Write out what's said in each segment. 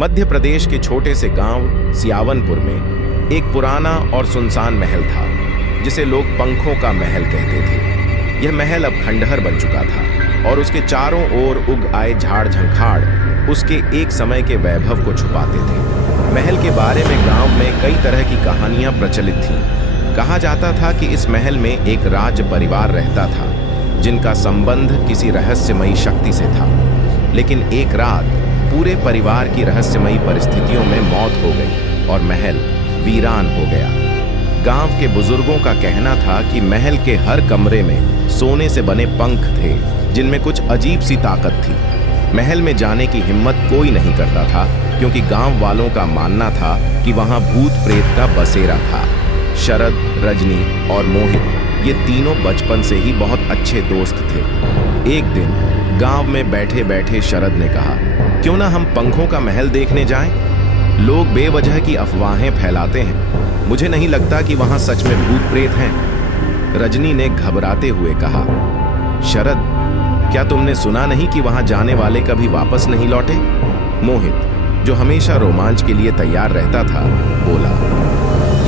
मध्य प्रदेश के छोटे से गांव सियावनपुर में एक पुराना और सुनसान महल था जिसे लोग पंखों का महल कहते थे। यह महल अब खंडहर बन चुका था और उसके चारों ओर उग आए झाड़ झंखाड़ उसके एक समय के वैभव को छुपाते थे। महल के बारे में गांव में कई तरह की कहानियां प्रचलित थीं। कहा जाता था कि इस महल में एक राज परिवार रहता था जिनका संबंध किसी रहस्यमयी शक्ति से था, लेकिन एक रात पूरे परिवार की रहस्यमयी परिस्थितियों में मौत हो गई और महल वीरान हो गया। गांव के बुजुर्गों का कहना था कि महल के हर कमरे में सोने से बने पंख थे जिनमें कुछ अजीब सी ताकत थी। महल में जाने की हिम्मत कोई नहीं करता था क्योंकि गांव वालों का मानना था कि वहां भूत प्रेत का बसेरा था। शरद, रजनी और मोहित ये तीनों बचपन से ही बहुत अच्छे दोस्त थे। एक दिन गांव में बैठे बैठे शरद ने कहा, क्यों ना हम पंखों का महल देखने जाएं? लोग बेवजह की अफवाहें फैलाते हैं, मुझे नहीं लगता कि वहां सच में भूत प्रेत हैं। रजनी ने घबराते हुए कहा, शरद, क्या तुमने सुना नहीं कि वहां जाने वाले कभी वापस नहीं लौटे? मोहित, जो हमेशा रोमांच के लिए तैयार रहता था, बोला,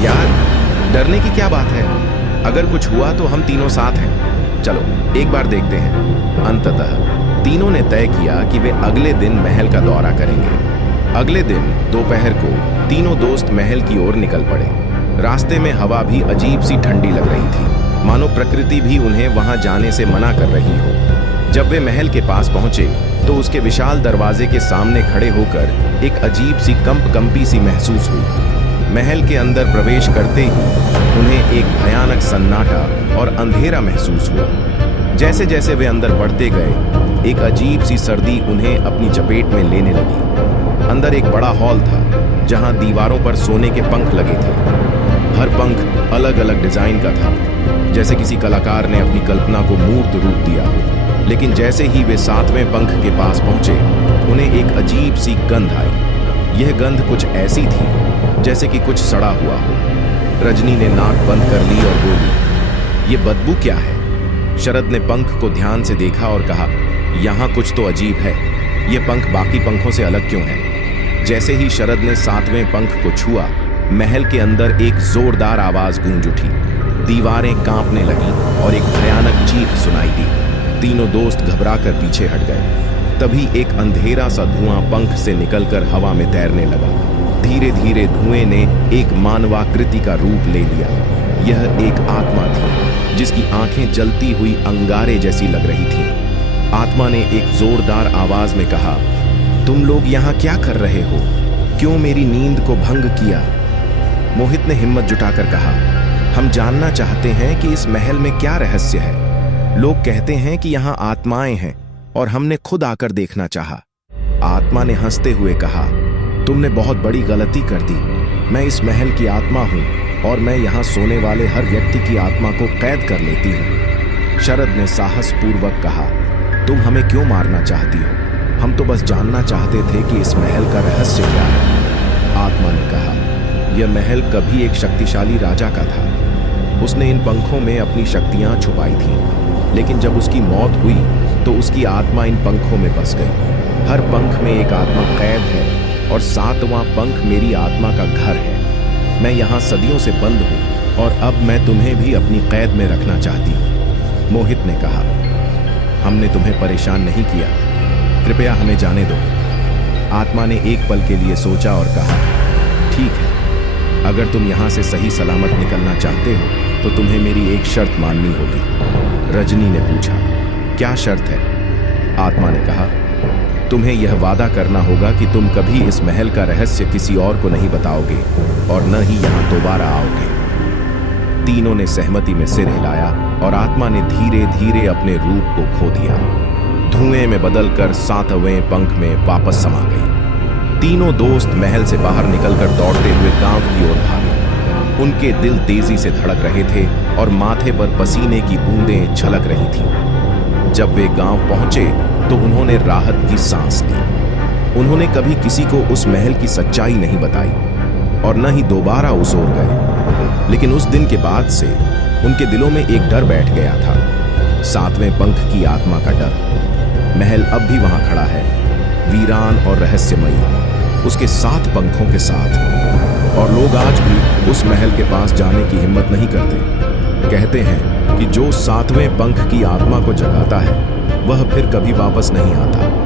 यार डरने की क्या बात है, अगर कुछ हुआ तो हम तीनों साथ हैं, चलो एक बार देखते हैं। अंततः तीनों ने तय किया कि वे अगले दिन महल का दौरा करेंगे। अगले दिन दोपहर को तीनों दोस्त महल की ओर निकल पड़े। रास्ते में हवा भी अजीब सी ठंडी लग रही थी, मानो प्रकृति भी उन्हें वहां जाने से मना कर रही हो। जब वे महल के पास पहुंचे तो उसके विशाल दरवाजे के सामने खड़े होकर एक अजीब सी कंपी सी महसूस हुई। महल के अंदर प्रवेश करते ही उन्हें एक भयानक सन्नाटा और अंधेरा महसूस हुआ। जैसे जैसे वे अंदर बढ़ते गए, एक अजीब सी सर्दी उन्हें अपनी चपेट में लेने लगी। अंदर एक बड़ा हॉल था जहां दीवारों पर सोने के पंख लगे थे। हर पंख अलग अलग डिजाइन का था, जैसे किसी कलाकार ने अपनी कल्पना को मूर्त रूप दिया हो। लेकिन जैसे ही वे सातवें पंख के पास पहुंचे, उन्हें एक अजीब सी गंध आई। यह गंध कुछ ऐसी थी जैसे कि कुछ सड़ा हुआ हो। रजनी ने नाक बंद कर ली और बोली, ये बदबू क्या है? शरद ने पंख को ध्यान से देखा और कहा, यहाँ कुछ तो अजीब है, ये पंख बाकी पंखों से अलग क्यों है? जैसे ही शरद ने सातवें पंख को छुआ, महल के अंदर एक जोरदार आवाज गूंज उठी। दीवारें कांपने लगी और एक भयानक चीख सुनाई दी। तीनों दोस्त घबराकर पीछे हट गए। तभी एक अंधेरा सा धुआं पंख से निकलकर हवा में तैरने लगा। धीरे धीरे धुएं ने एक मानवाकृति का रूप ले लिया। यह एक आत्मा थी जिसकी आंखें जलती हुई अंगारे जैसी लग रही थीं। आत्मा ने एक जोरदार आवाज में कहा, तुम लोग यहाँ क्या कर रहे हो? क्यों मेरी नींद को भंग किया? मोहित ने हिम्मत जुटाकर कहा, हम जानना चाहते हैं कि इस महल में क्या रहस्य है। लोग कहते हैं कि यहाँ आत्माएं हैं और हमने खुद आकर देखना चाहा। आत्मा ने हंसते हुए कहा, तुमने बहुत बड़ी गलती कर दी। मैं इस महल की आत्मा हूं और मैं यहाँ सोने वाले हर व्यक्ति की आत्मा को कैद कर लेती हूँ। शरद ने साहसपूर्वक कहा, तुम हमें क्यों मारना चाहती हो? हम तो बस जानना चाहते थे कि इस महल का रहस्य क्या है। आत्मा ने कहा, यह महल कभी एक शक्तिशाली राजा का था। उसने इन पंखों में अपनी शक्तियां छुपाई थीं, लेकिन जब उसकी मौत हुई तो उसकी आत्मा इन पंखों में बस गई। हर पंख में एक आत्मा कैद है और सातवां पंख मेरी आत्मा का घर है। मैं यहाँ सदियों से बंद हूँ और अब मैं तुम्हें भी अपनी कैद में रखना चाहती हूँ। मोहित ने कहा, हमने तुम्हें परेशान नहीं किया, कृपया हमें जाने दो। आत्मा ने एक पल के लिए सोचा और कहा, ठीक है, अगर तुम यहाँ से सही सलामत निकलना चाहते हो तो तुम्हें मेरी एक शर्त माननी होगी। रजनी ने पूछा, क्या शर्त है? आत्मा ने कहा, तुम्हें यह वादा करना होगा कि तुम कभी इस महल का रहस्य किसी और को नहीं बताओगे और न ही यहाँ दोबारा आओगे। तीनों ने सहमति में सिर हिलाया और आत्मा ने धीरे धीरे अपने रूप को खो दिया। धुएं में बदलकर सातवें पंख में वापस समा गई। तीनों दोस्त महल से बाहर निकलकर दौड़ते हुए गांव की ओर भागे। उनके दिल तेजी से धड़क रहे थे और माथे पर पसीने की बूंदें छलक रही थीं। जब वे गांव पहुंचे तो उन्होंने राहत की सांस ली। उन्होंने कभी किसी को उस महल की सच्चाई नहीं बताई और न ही दोबारा उस ओर गए। लेकिन उस दिन के बाद से उनके दिलों में एक डर बैठ गया था, सातवें पंख की आत्मा का डर। महल अब भी वहां खड़ा है, वीरान और रहस्यमयी, उसके 7 पंखों के साथ। और लोग आज भी उस महल के पास जाने की हिम्मत नहीं करते। कहते हैं कि जो 7वें पंख की आत्मा को जगाता है वह फिर कभी वापस नहीं आता।